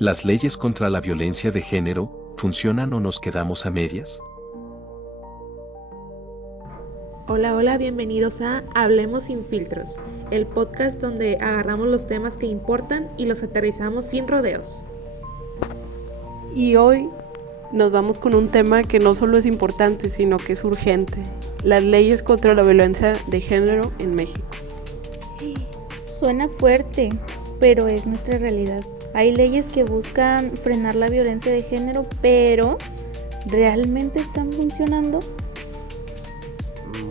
¿Las leyes contra la violencia de género funcionan o nos quedamos a medias? Hola, hola, bienvenidos a Hablemos sin filtros, el podcast donde agarramos los temas que importan y los aterrizamos sin rodeos. Y hoy nos vamos con un tema que no solo es importante, sino que es urgente: las leyes contra la violencia de género en México. Suena fuerte, pero es nuestra realidad. Hay leyes que buscan frenar la violencia de género, pero ¿realmente están funcionando?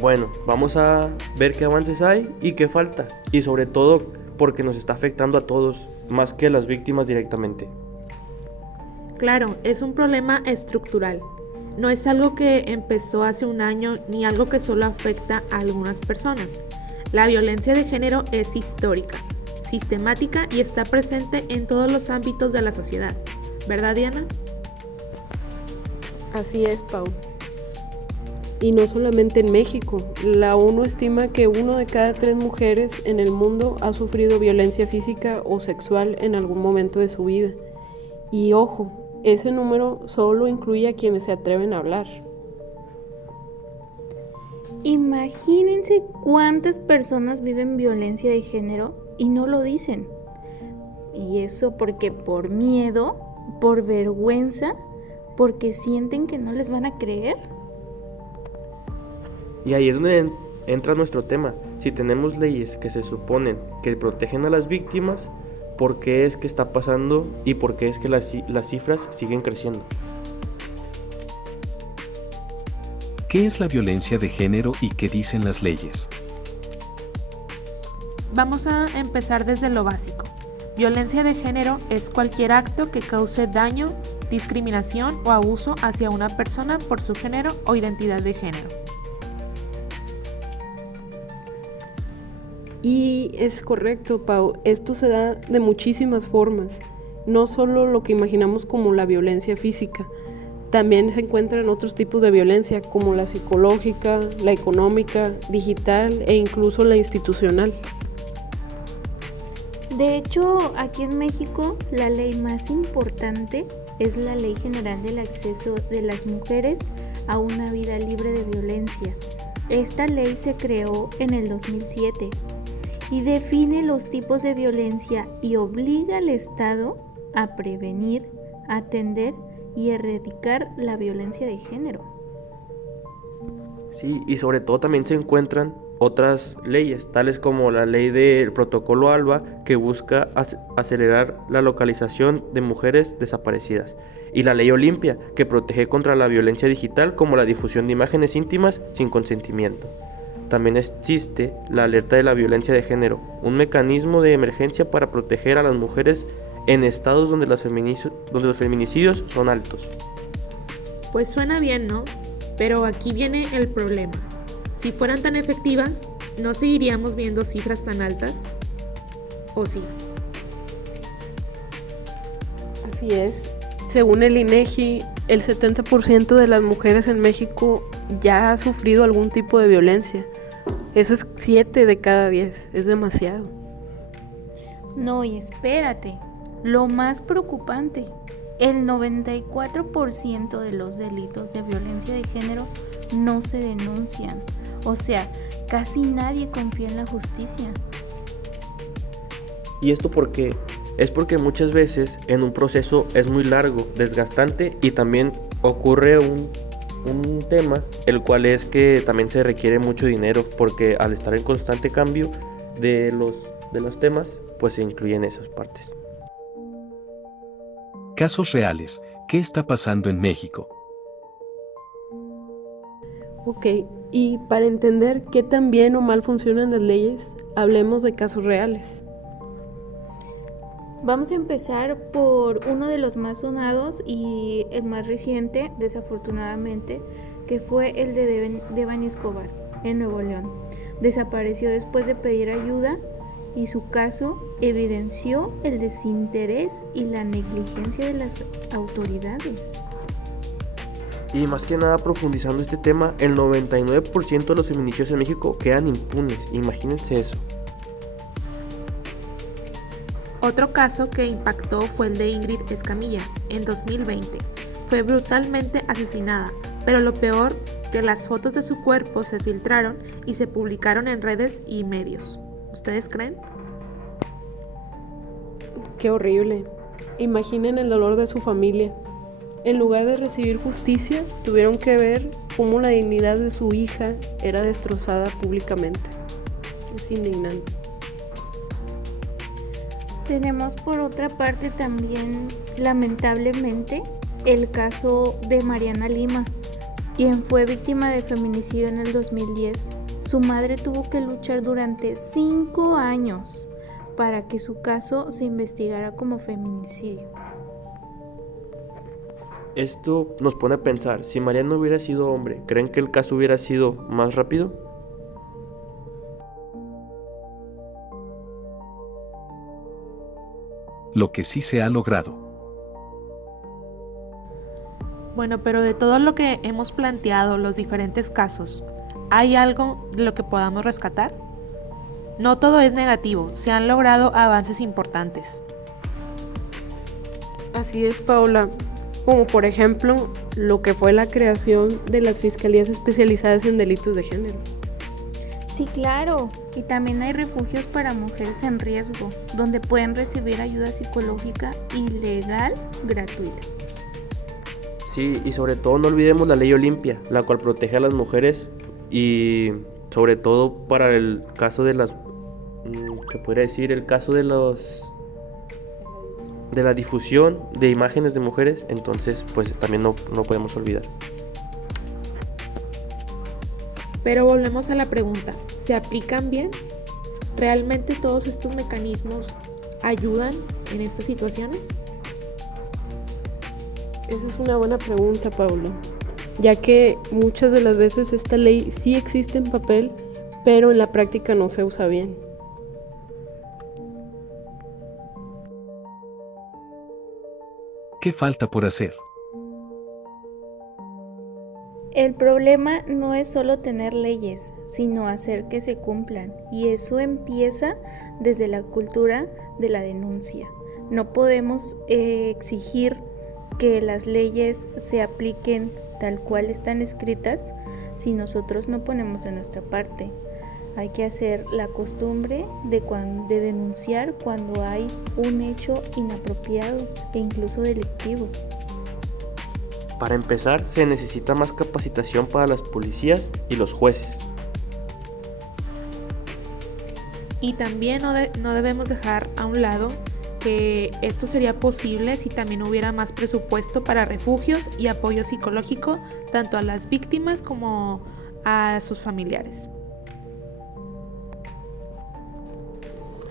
Bueno, vamos a ver qué avances hay y qué falta, y sobre todo porque nos está afectando a todos, más que a las víctimas directamente. Claro, es un problema estructural. No es algo que empezó hace un año ni algo que solo afecta a algunas personas. La violencia de género es histórica, sistemática y está presente en todos los ámbitos de la sociedad. ¿Verdad, Diana? Así es, Pau. Y no solamente en México. La ONU estima que 1 de cada 3 mujeres en el mundo ha sufrido violencia física o sexual en algún momento de su vida. Y ojo, ese número solo incluye a quienes se atreven a hablar. Imagínense cuántas personas viven violencia de género y no lo dicen. Y eso porque por miedo, por vergüenza, porque sienten que no les van a creer. Y ahí es donde entra nuestro tema. Si tenemos leyes que se suponen que protegen a las víctimas, ¿por qué es que está pasando y por qué es que las cifras siguen creciendo? ¿Qué es la violencia de género y qué dicen las leyes? Vamos a empezar desde lo básico. Violencia de género es cualquier acto que cause daño, discriminación o abuso hacia una persona por su género o identidad de género. Y es correcto, Pau, esto se da de muchísimas formas, no solo lo que imaginamos como la violencia física, también se encuentran otros tipos de violencia como la psicológica, la económica, digital e incluso la institucional. De hecho, aquí en México, la ley más importante es la Ley General del Acceso de las Mujeres a una Vida Libre de Violencia. Esta ley se creó en el 2007 y define los tipos de violencia y obliga al Estado a prevenir, atender y erradicar la violencia de género. Sí, y sobre todo también se encuentran otras leyes, tales como la ley del Protocolo ALBA, que busca acelerar la localización de mujeres desaparecidas, y la ley Olimpia, que protege contra la violencia digital, como la difusión de imágenes íntimas sin consentimiento. También existe la alerta de la violencia de género, un mecanismo de emergencia para proteger a las mujeres en estados donde los feminicidios son altos. Pues suena bien, ¿no? Pero aquí viene el problema. Si fueran tan efectivas, ¿no seguiríamos viendo cifras tan altas? ¿O sí? Así es. Según el INEGI, el 70% de las mujeres en México ya ha sufrido algún tipo de violencia. Eso es 7 de cada 10, es demasiado. No, y espérate, lo más preocupante, el 94% de los delitos de violencia de género no se denuncian. O sea, casi nadie confía en la justicia. ¿Y esto por qué? Es porque muchas veces en un proceso es muy largo, desgastante, y también ocurre un tema, el cual es que también se requiere mucho dinero, porque al estar en constante cambio de los temas, pues se incluyen esas partes. Casos reales. ¿Qué está pasando en México? Ok, y para entender qué tan bien o mal funcionan las leyes, hablemos de casos reales. Vamos a empezar por uno de los más sonados y el más reciente, desafortunadamente, que fue el de Devani Escobar, en Nuevo León. Desapareció después de pedir ayuda y su caso evidenció el desinterés y la negligencia de las autoridades. Y más que nada, profundizando este tema, el 99% de los feminicidios en México quedan impunes. Imagínense eso. Otro caso que impactó fue el de Ingrid Escamilla, en 2020. Fue brutalmente asesinada, pero lo peor, que las fotos de su cuerpo se filtraron y se publicaron en redes y medios. ¿Ustedes creen? Qué horrible. Imaginen el dolor de su familia. En lugar de recibir justicia, tuvieron que ver cómo la dignidad de su hija era destrozada públicamente. Es indignante. Tenemos por otra parte también, lamentablemente, el caso de Mariana Lima, quien fue víctima de feminicidio en el 2010. Su madre tuvo que luchar durante 5 años para que su caso se investigara como feminicidio. Esto nos pone a pensar, si Mariana no hubiera sido hombre, ¿creen que el caso hubiera sido más rápido? Lo que sí se ha logrado. Bueno, pero de todo lo que hemos planteado, los diferentes casos, ¿hay algo de lo que podamos rescatar? No todo es negativo, se han logrado avances importantes. Así es, Paola. Como por ejemplo, lo que fue la creación de las fiscalías especializadas en delitos de género. Sí, claro. Y también hay refugios para mujeres en riesgo, donde pueden recibir ayuda psicológica y legal gratuita. Sí, y sobre todo no olvidemos la ley Olimpia, la cual protege a las mujeres y sobre todo para el caso de las, se podría decir, el caso de la difusión de imágenes de mujeres, entonces pues también no podemos olvidar. Pero volvemos a la pregunta, ¿se aplican bien? ¿Realmente todos estos mecanismos ayudan en estas situaciones? Esa es una buena pregunta, Paula, ya que muchas de las veces esta ley sí existe en papel, pero en la práctica no se usa bien. ¿Qué falta por hacer? El problema no es solo tener leyes, sino hacer que se cumplan, y eso empieza desde la cultura de la denuncia. No podemos exigir que las leyes se apliquen tal cual están escritas si nosotros no ponemos de nuestra parte. Hay que hacer la costumbre de denunciar cuando hay un hecho inapropiado e incluso delictivo. Para empezar, se necesita más capacitación para las policías y los jueces. Y también no debemos dejar a un lado que esto sería posible si también hubiera más presupuesto para refugios y apoyo psicológico tanto a las víctimas como a sus familiares.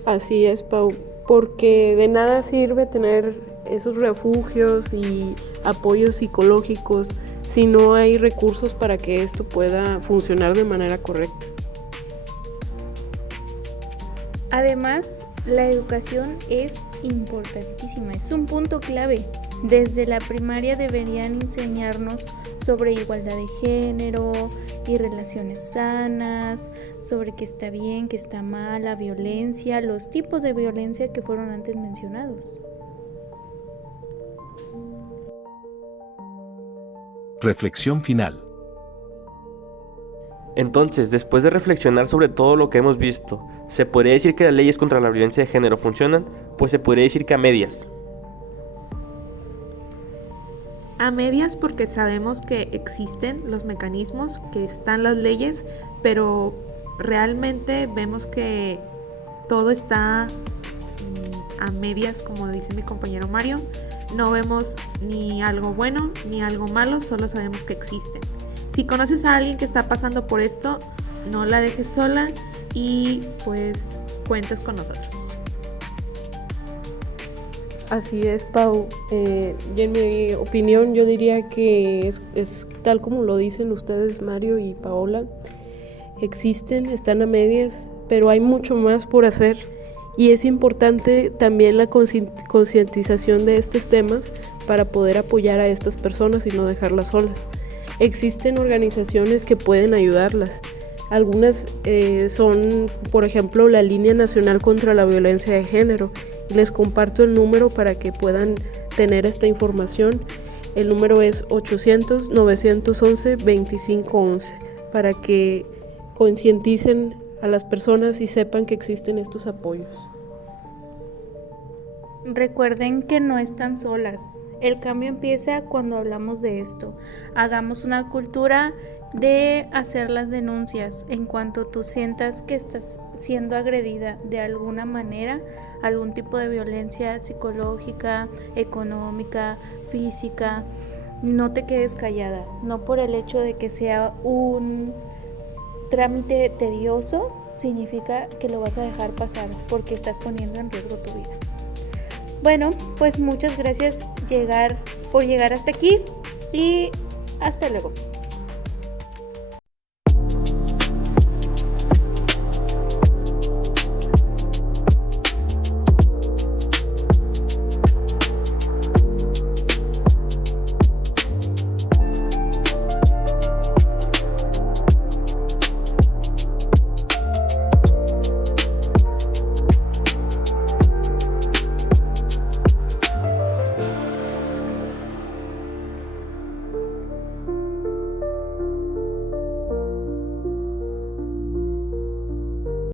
Así es, Pau, porque de nada sirve tener esos refugios y apoyos psicológicos si no hay recursos para que esto pueda funcionar de manera correcta. Además, la educación es importantísima, es un punto clave. Desde la primaria deberían enseñarnos sobre igualdad de género y relaciones sanas, sobre qué está bien, qué está mal, la violencia, los tipos de violencia que fueron antes mencionados. Reflexión final. Entonces, después de reflexionar sobre todo lo que hemos visto, ¿se podría decir que las leyes contra la violencia de género funcionan? Pues se podría decir que a medias. A medias porque sabemos que existen los mecanismos, que están las leyes, pero realmente vemos que todo está a medias, como dice mi compañero Mario. No vemos ni algo bueno ni algo malo, solo sabemos que existen. Si conoces a alguien que está pasando por esto, no la dejes sola y pues cuentes con nosotros. Así es, Pau. Y en mi opinión yo diría que es tal como lo dicen ustedes, Mario y Paola. Existen, están a medias, pero hay mucho más por hacer. Y es importante también la concientización de estos temas para poder apoyar a estas personas y no dejarlas solas. Existen organizaciones que pueden ayudarlas. Algunas son, por ejemplo, la Línea Nacional contra la Violencia de Género. Les comparto el número para que puedan tener esta información. El número es 800-911-2511 para que concienticen a las personas y sepan que existen estos apoyos. Recuerden que no están solas. El cambio empieza cuando hablamos de esto. Hagamos una cultura de hacer las denuncias en cuanto tú sientas que estás siendo agredida de alguna manera, algún tipo de violencia psicológica, económica, física. No te quedes callada, no por el hecho de que sea un trámite tedioso significa que lo vas a dejar pasar, porque estás poniendo en riesgo tu vida. Bueno, pues muchas gracias por llegar hasta aquí y hasta luego.